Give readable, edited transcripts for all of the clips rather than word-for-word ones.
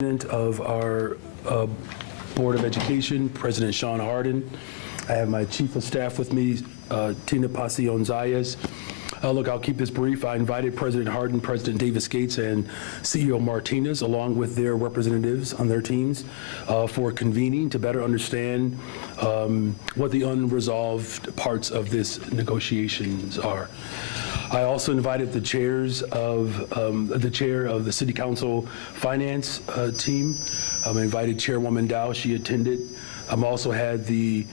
Of our Board of Education, President Sean Harden. I have my Chief of Staff with me, Tina Pasion-Zayas. Look, I'll keep this brief. I invited President Harden, President Davis Gates, and CEO Martinez, along with their representatives on their teams, for convening to better understand what the unresolved parts of this negotiations are. I also invited the chairs of the chair of the City Council Finance team. I invited Chairwoman Dow. She attended. I also had the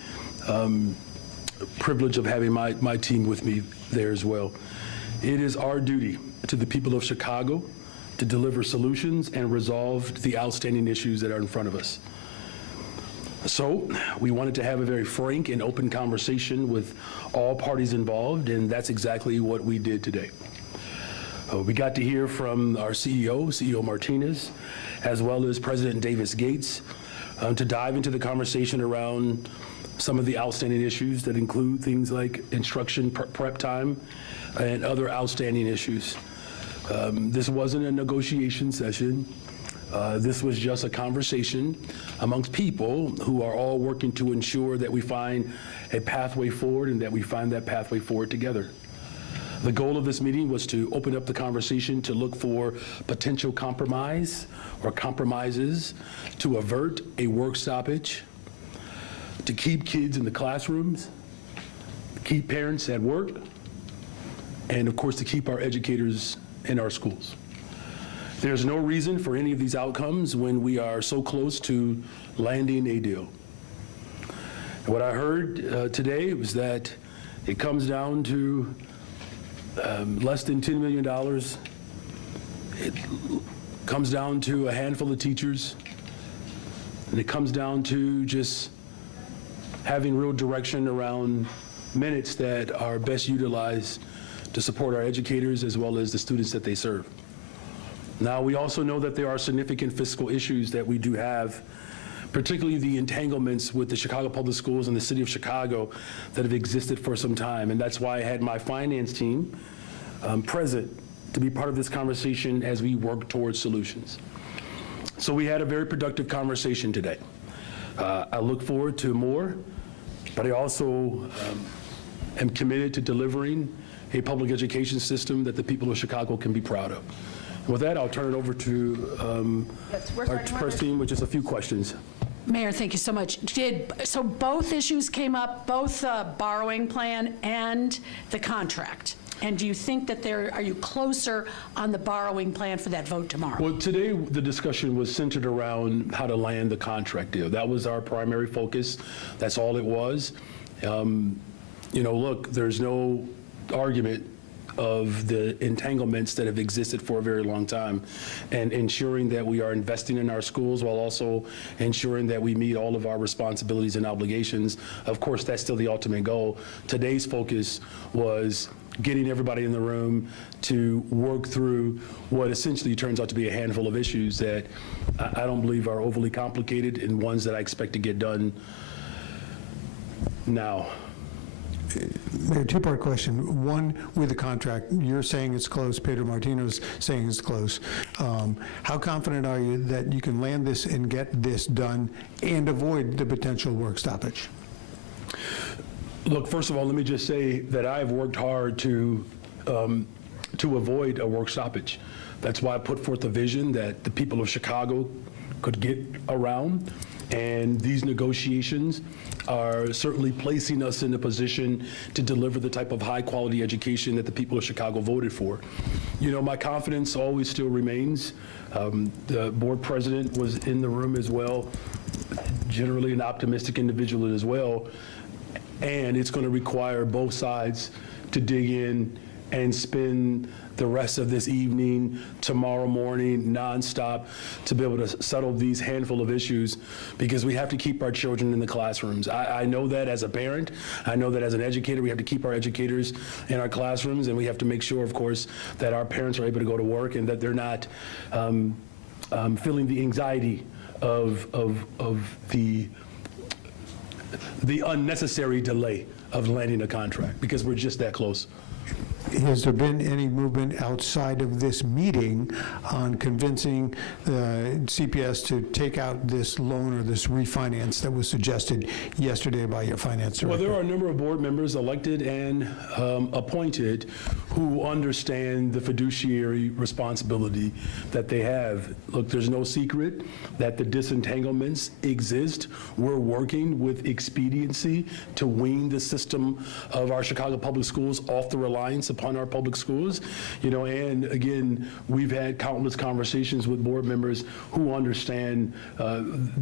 privilege of having my team with me there as well. It is our duty to the people of Chicago to deliver solutions and resolve the outstanding issues that are in front of us. So we wanted to have a very frank and open conversation with all parties involved, and that's exactly what we did today. We got to hear from our CEO Martinez, as well as President Davis Gates, to dive into the conversation around some of the outstanding issues that include things like instruction prep time and other outstanding issues. This wasn't a negotiation session. This was just a conversation amongst people who are all working to ensure that we find a pathway forward and that we find that pathway forward together. The goal of this meeting was to open up the conversation to look for potential compromise or compromises to avert a work stoppage, to keep kids in the classrooms, keep parents at work, and of course to keep our educators in our schools. There's no reason for any of these outcomes when we are so close to landing a deal. And what I heard today was that it comes down to less than $10 million. It comes down to a handful of teachers. And it comes down to just having real direction around minutes that are best utilized to support our educators as well as the students that they serve. Now, we also know that there are significant fiscal issues that we do have, particularly the entanglements with the Chicago Public Schools and the City of Chicago that have existed for some time. And that's why I had my finance team present to be part of this conversation as we work towards solutions. So we had a very productive conversation today. I look forward to more, but I also am committed to delivering a public education system that the people of Chicago can be proud of. With that, I'll turn it over to our first team with just a few questions. Mayor, thank you so much. So both issues came up, both the borrowing plan and the contract. And do you think that are you closer on the borrowing plan for that vote tomorrow? Well, today the discussion was centered around how to land the contract deal. That was our primary focus. That's all it was. You know, look, there's no argument of the entanglements that have existed for a very long time, and ensuring that we are investing in our schools while also ensuring that we meet all of our responsibilities and obligations. Of course, that's still the ultimate goal. Today's focus was getting everybody in the room to work through what essentially turns out to be a handful of issues that I don't believe are overly complicated and ones that I expect to get done now. Mayor, two-part question. One, with the contract, you're saying it's close, Pedro Martino's saying it's close. How confident are you that you can land this and get this done and avoid the potential work stoppage? Look, first of all, let me just say that I've worked hard to avoid a work stoppage. That's why I put forth a vision that the people of Chicago could get around. And these negotiations are certainly placing us in a position to deliver the type of high-quality education that the people of Chicago voted for. You know, my confidence always still remains. The board president was in the room as well, generally an optimistic individual as well. And it's going to require both sides to dig in and spend the rest of this evening, tomorrow morning, nonstop, to be able to settle these handful of issues, because we have to keep our children in the classrooms. I know that as a parent. I know that as an educator, we have to keep our educators in our classrooms, and we have to make sure, of course, that our parents are able to go to work and that they're not feeling the anxiety of the unnecessary delay of landing a contract, because we're just that close. has there been any movement outside of this meeting on convincing CPS to take out this loan or this refinance that was suggested yesterday by your finance director? Well, there are a number of board members, elected and appointed, who understand the fiduciary responsibility that they have. Look, there's no secret that the disentanglements exist. We're working with expediency to wean the system of our Chicago public schools off the reliance upon our public schools. And again, we've had countless conversations with board members who understand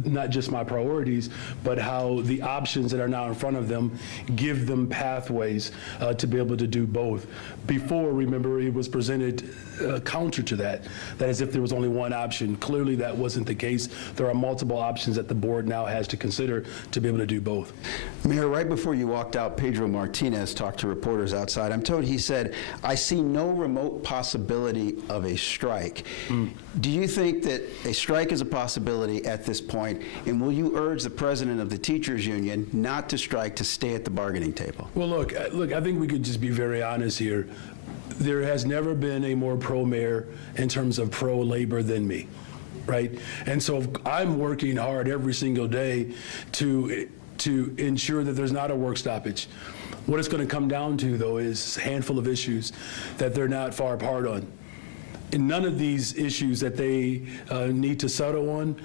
not just my priorities, but how the options that are now in front of them give them pathways to be able to do both. Before, remember, it was presented counter to that as if there was only one option. Clearly, that wasn't the case. There are multiple options that the board now has to consider to be able to do both. Mayor, right before you walked out, Pedro Martinez talked to reporters outside. I'm told he said, "I see no remote possibility of a strike." Do you think that a strike is a possibility at this point, and will you urge the president of the teachers union not to strike, to stay at the bargaining table? Well, look, I think we could just be very honest here. There has never been a more pro-mayor in terms of pro-labor than me, right? And so I'm working hard every single day to ensure that there's not a work stoppage. What it's going to come down to, though, is a handful of issues that they're not far apart on. And none of these issues that they need to settle on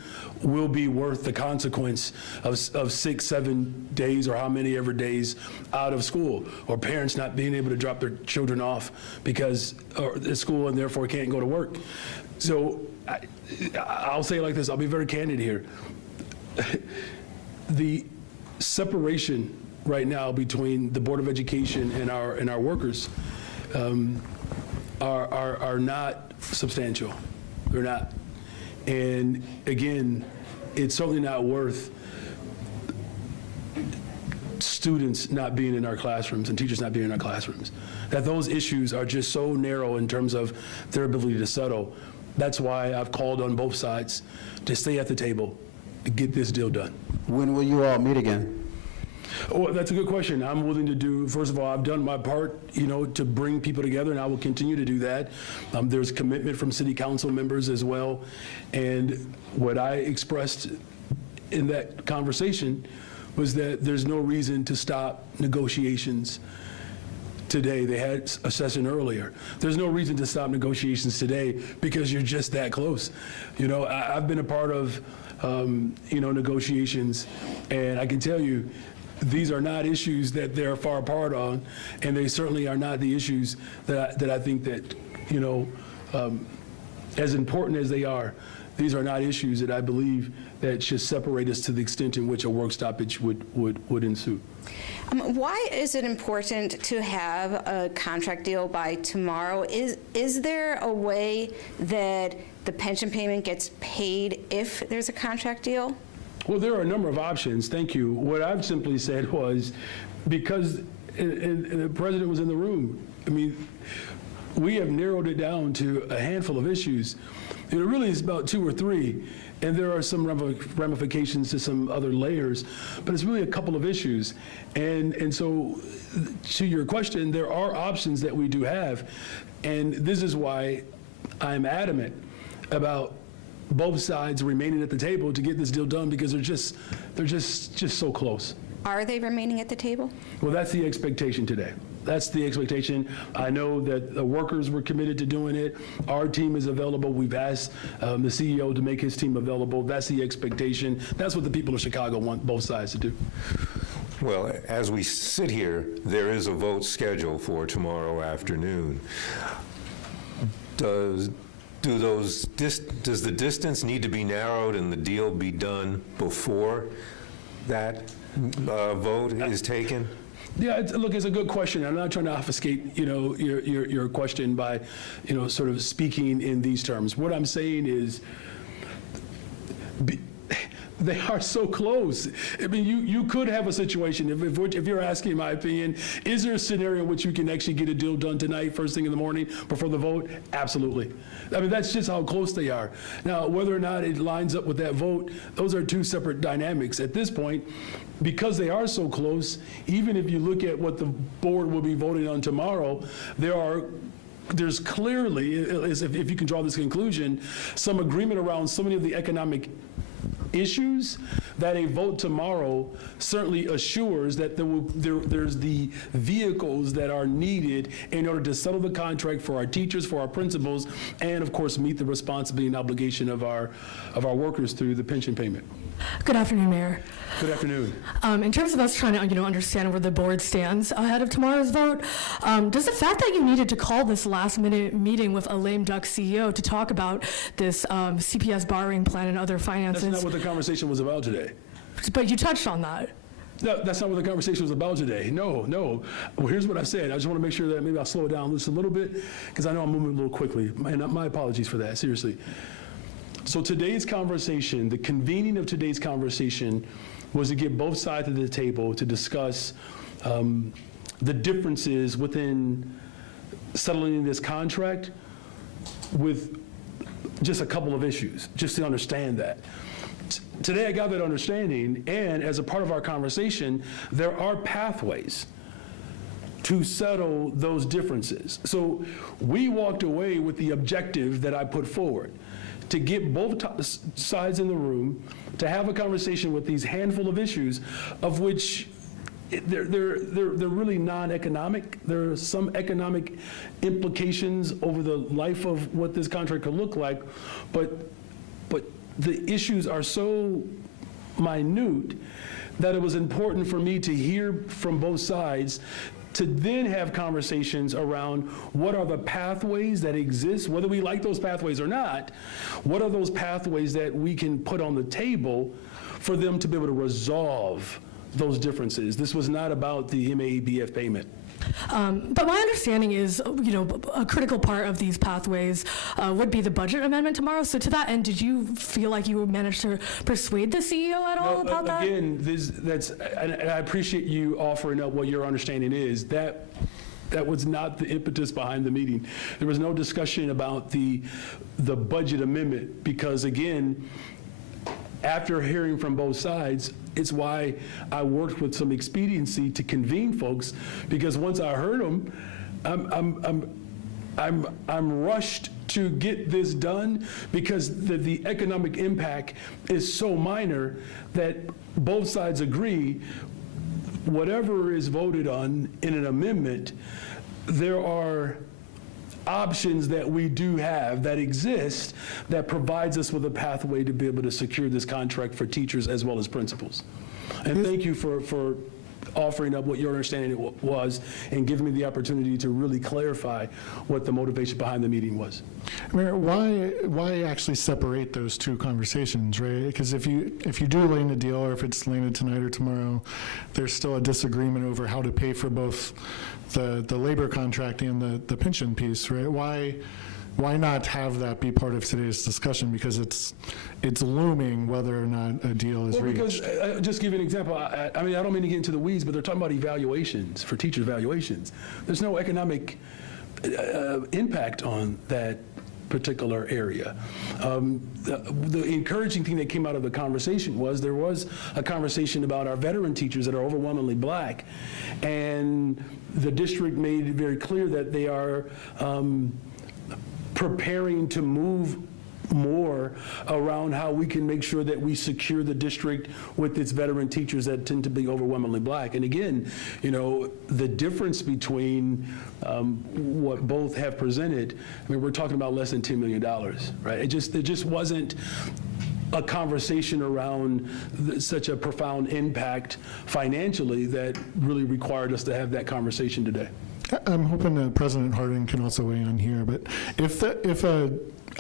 will be worth the consequence of 6, 7 days or how many ever days out of school, or parents not being able to drop their children off because at school and therefore can't go to work. So I'll say it like this, I'll be very candid here. The separation right now between the Board of Education and our workers are not substantial. They're not. And again, it's certainly not worth students not being in our classrooms and teachers not being in our classrooms. That those issues are just so narrow in terms of their ability to settle. That's why I've called on both sides to stay at the table and get this deal done. When will you all meet again? Oh, that's a good question. I'm willing to do, first of all, I've done my part, to bring people together, and I will continue to do that. There's commitment from city council members as well. And what I expressed in that conversation was that there's no reason to stop negotiations today. They had a session earlier. There's no reason to stop negotiations today because you're just that close. I've been a part of, negotiations, and I can tell you, these are not issues that they're far apart on, and they certainly are not the issues that I think that, as important as they are, these are not issues that I believe that should separate us to the extent in which a work stoppage would ensue. Why is it important to have a contract deal by tomorrow? Is there a way that the pension payment gets paid if there's a contract deal? Well, there are a number of options. Thank you. What I've simply said was, because and the president was in the room, we have narrowed it down to a handful of issues. It really is about 2 or 3, and there are some ramifications to some other layers, but it's really a couple of issues. And so, to your question, there are options that we do have, and this is why I'm adamant about both sides remaining at the table to get this deal done, because they're just so close. Are they remaining at the table? Well, that's the expectation today. That's the expectation. I know that the workers were committed to doing it. Our team is available. We've asked the CEO to make his team available. That's the expectation. That's what the people of Chicago want both sides to do. Well, as we sit here, there is a vote scheduled for tomorrow afternoon. Does the distance need to be narrowed and the deal be done before that vote is taken? Yeah, look, it's a good question. I'm not trying to obfuscate, your question by, sort of speaking in these terms. What I'm saying is, they are so close. You could have a situation, if you're asking my opinion, is there a scenario in which you can actually get a deal done tonight, first thing in the morning, before the vote? Absolutely. I mean, that's just how close they are. Now, whether or not it lines up with that vote, those are two separate dynamics. At this point, because they are so close, even if you look at what the board will be voting on tomorrow, there's clearly, if you can draw this conclusion, some agreement around so many of the economic issues that a vote tomorrow certainly assures that there's the vehicles that are needed in order to settle the contract for our teachers, for our principals, and of course meet the responsibility and obligation of our workers through the pension payment. Good afternoon, Mayor. Good afternoon. In terms of us trying to, understand where the board stands ahead of tomorrow's vote, does the fact that you needed to call this last-minute meeting with a lame duck CEO to talk about this CPS borrowing plan and other finances? That's not what the conversation was about today. But you touched on that. No, that's not what the conversation was about today. No. Well, here's what I said. I just want to make sure that maybe I'll slow it down just a little bit, because I know I'm moving a little quickly. And my apologies for that, seriously. So today's conversation, the convening of today's conversation, was to get both sides of the table to discuss the differences within settling this contract with just a couple of issues, just to understand that. Today I got that understanding, and as a part of our conversation, there are pathways to settle those differences. So we walked away with the objective that I put forward, to get both sides in the room, to have a conversation with these handful of issues, of which they're really non-economic. There are some economic implications over the life of what this contract could look like, but the issues are so minute that it was important for me to hear from both sides, to then have conversations around what are the pathways that exist, whether we like those pathways or not, what are those pathways that we can put on the table for them to be able to resolve those differences. This was not about the MAEBF payment. But my understanding is, a critical part of these pathways would be the budget amendment tomorrow. So to that end, did you feel like you managed to persuade the CEO at all about that? Again, and I appreciate you offering up what your understanding is. That was not the impetus behind the meeting. There was no discussion about the budget amendment, because again, after hearing from both sides, it's why I worked with some expediency to convene folks, because once I heard them, I'm rushed to get this done, because the economic impact is so minor that both sides agree whatever is voted on in an amendment, there are options that we do have that exist that provides us with a pathway to be able to secure this contract for teachers as well as principals. And thank you for offering up what your understanding was and giving me the opportunity to really clarify what the motivation behind the meeting was. Mayor, why actually separate those two conversations, right? Because if you do land a deal, or if it's landed tonight or tomorrow, there's still a disagreement over how to pay for both the labor contract and the pension piece, right? Why not have that be part of today's discussion? Because it's looming whether or not a deal is reached. Because, just give you an example, I mean, I don't mean to get into the weeds, but they're talking about evaluations, for teachers' evaluations. There's no economic impact on that particular area. The encouraging thing that came out of the conversation was there was a conversation about our veteran teachers that are overwhelmingly Black, and the district made it very clear that they are preparing to move more around how we can make sure that we secure the district with its veteran teachers that tend to be overwhelmingly Black. And again, the difference between what both have presented, I mean, we're talking about less than $10 million, right? It just wasn't a conversation around such a profound impact financially that really required us to have that conversation today. I'm hoping that President Harding can also weigh in here, but if a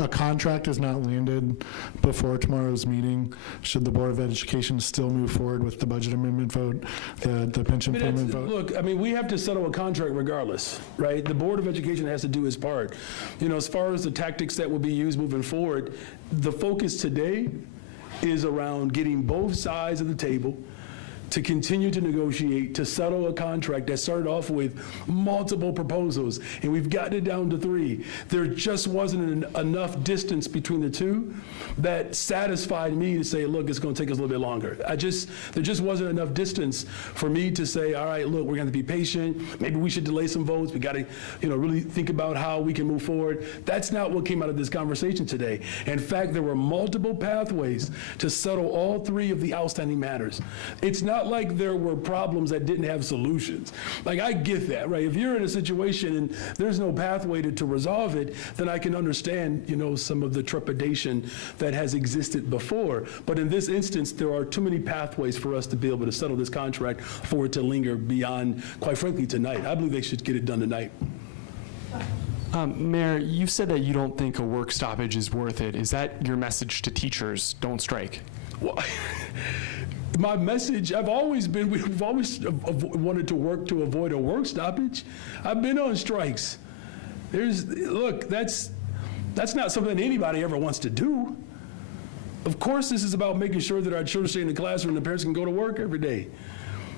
contract is not landed before tomorrow's meeting, should the Board of Education still move forward with the budget amendment vote, the pension payment vote? Look, I mean, we have to settle a contract regardless, right? The Board of Education has to do its part. As far as the tactics that will be used moving forward, the focus today is around getting both sides of the table to continue to negotiate, to settle a contract that started off with multiple proposals, and we've gotten it down to 3. There just wasn't enough distance between the two that satisfied me to say, look, it's going to take us a little bit longer. There just wasn't enough distance for me to say, all right, look, we're going to be patient. Maybe we should delay some votes. We got to, really think about how we can move forward. That's not what came out of this conversation today. In fact, there were multiple pathways to settle all 3 of the outstanding matters. It's not like there were problems that didn't have solutions. Like, I get that, right? If you're in a situation and there's no pathway to resolve it, then I can understand, some of the trepidation that has existed before. But in this instance, there are too many pathways for us to be able to settle this contract for it to linger beyond, quite frankly, tonight. I believe they should get it done tonight. Mayor, you said that you don't think a work stoppage is worth it. Is that your message to teachers? Don't strike. Well, my message, we've always wanted to work to avoid a work stoppage. I've been on strikes. Look, that's not something anybody ever wants to do. Of course, this is about making sure that our children stay in the classroom and the parents can go to work every day.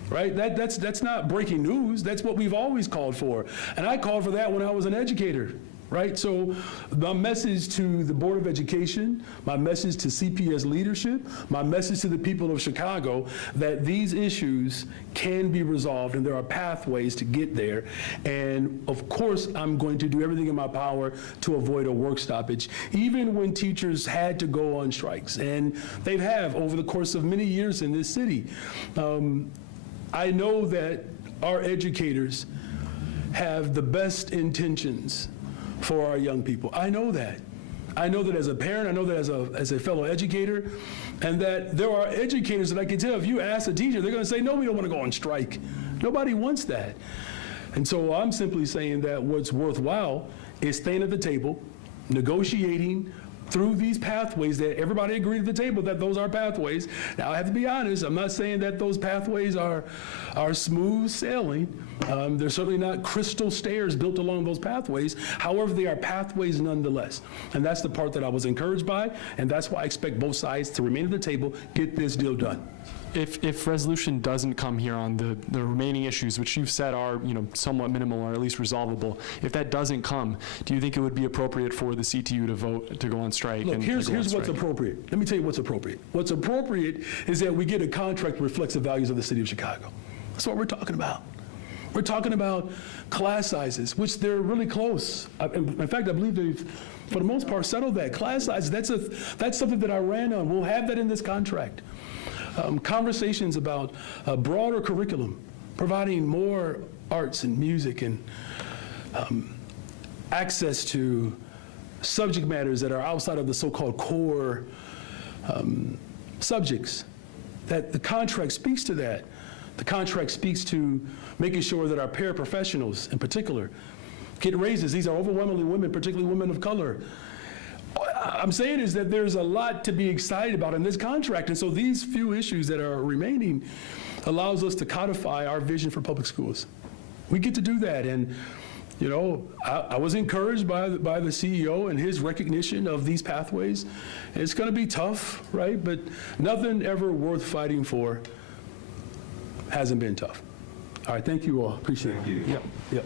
Right? That's not breaking news. That's what we've always called for. And I called for that when I was an educator. Right? So my message to the Board of Education, my message to CPS leadership, my message to the people of Chicago, that these issues can be resolved and there are pathways to get there. And of course, I'm going to do everything in my power to avoid a work stoppage, even when teachers had to go on strikes. And they have over the course of many years in this city. I know that our educators have the best intentions for our young people. I know that. I know that as a parent, I know that as a fellow educator, and that there are educators that I can tell if you ask a teacher, they're going to say, no, we don't want to go on strike. Nobody wants that. And so I'm simply saying that what's worthwhile is staying at the table, negotiating through these pathways that everybody agreed at the table that those are pathways. Now, I have to be honest, I'm not saying that those pathways are smooth sailing. There's certainly not crystal stairs built along those pathways. However, they are pathways nonetheless. And that's the part that I was encouraged by, and that's why I expect both sides to remain at the table, get this deal done. If resolution doesn't come here on the remaining issues, which you've said are somewhat minimal or at least resolvable, if that doesn't come, do you think it would be appropriate for the CTU to vote to go on strike? Look, here's what's appropriate. Let me tell you what's appropriate. What's appropriate is that we get a contract that reflects the values of the city of Chicago. That's what we're talking about. We're talking about class sizes, which they're really close. In fact, I believe they've, for the most part, settled that. Class sizes, that's something that I ran on. We'll have that in this contract. Conversations about a broader curriculum, providing more arts and music and access to subject matters that are outside of the so-called core subjects, that the contract speaks to that. The contract speaks to making sure that our paraprofessionals in particular get raises. These are overwhelmingly women, particularly women of color. I'm saying is that there's a lot to be excited about in this contract, and so these few issues that are remaining allows us to codify our vision for public schools. We get to do that, and I was encouraged by the CEO and his recognition of these pathways. It's going to be tough, right? But nothing ever worth fighting for hasn't been tough. All right, thank you all. Appreciate it. Thank you. Yep.